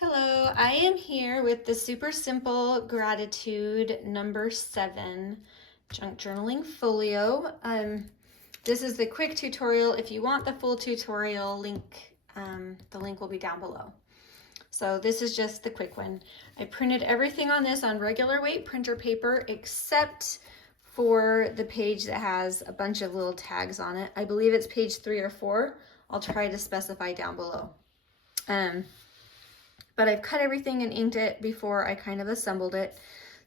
Hello, I am here with the super simple gratitude number 7 junk journaling folio. This is the quick tutorial. If you want the full tutorial link, the link will be down below. So this is just the quick one. I printed everything on this on regular weight printer paper except for the page that has a bunch of little tags on it. I believe it's page 3 or 4. I'll try to specify down below. But I've cut everything and inked it before I kind of assembled it.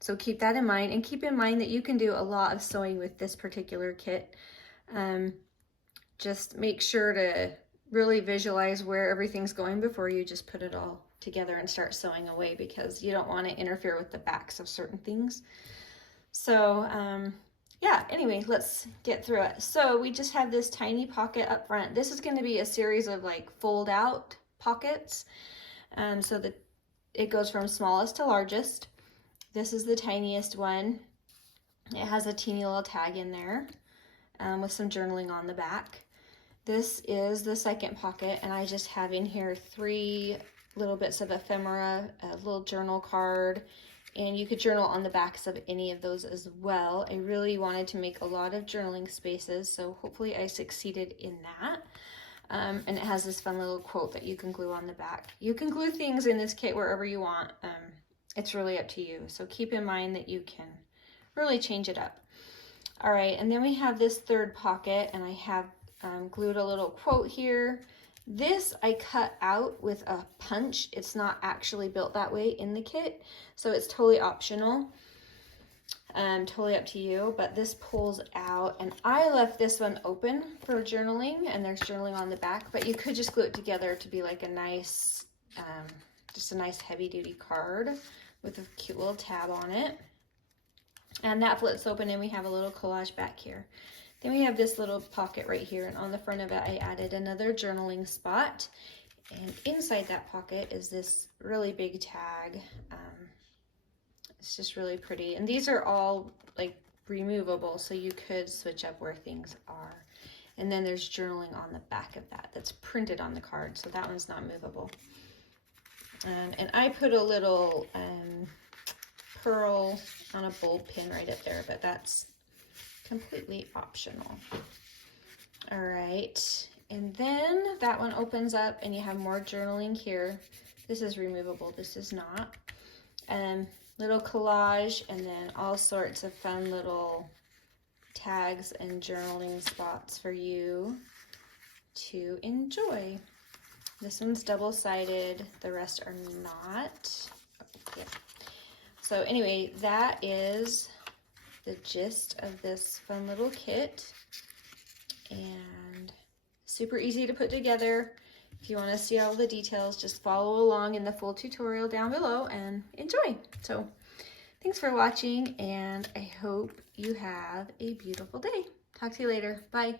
So keep that in mind, and keep in mind that you can do a lot of sewing with this particular kit. Just make sure to really visualize where everything's going before you just put it all together and start sewing away, because you don't want to interfere with the backs of certain things. So yeah, anyway, let's get through it. So we just have this tiny pocket up front. This is going to be a series of like fold out pockets. So that it goes from smallest to largest. This is the tiniest one. It has a teeny little tag in there with some journaling on the back. This is the second pocket, and I just have in here 3 little bits of ephemera, a little journal card, and you could journal on the backs of any of those as well. I really wanted to make a lot of journaling spaces, so hopefully I succeeded in that. And it has this fun little quote that you can glue on the back. You can glue things in this kit wherever you want. It's really up to you. So keep in mind that you can really change it up. All right, and then we have this third pocket, and I have glued a little quote here. This I cut out with a punch. It's not actually built that way in the kit, so it's totally optional. Totally up to you, but this pulls out, and I left this one open for journaling, and there's journaling on the back, but you could just glue it together to be like a nice, just a nice heavy duty card with a cute little tab on it. And that flips open, and we have a little collage back here. Then we have this little pocket right here, and on the front of it I added another journaling spot, and inside that pocket is this really big tag. It's just really pretty, and these are all like removable, so you could switch up where things are. And then there's journaling on the back of that that's printed on the card, so that one's not movable. And I put a little pearl on a bulb pin right up there, but that's completely optional. All right, and then that one opens up, and you have more journaling here. This is removable, this is not. Little collage, and then all sorts of fun little tags and journaling spots for you to enjoy. This one's double-sided, the rest are not. Yeah. So anyway, that is the gist of this fun little kit, and super easy to put together. If you want to see all the details, just follow along in the full tutorial down below and enjoy. So thanks for watching, and I hope you have a beautiful day. Talk to you later. Bye.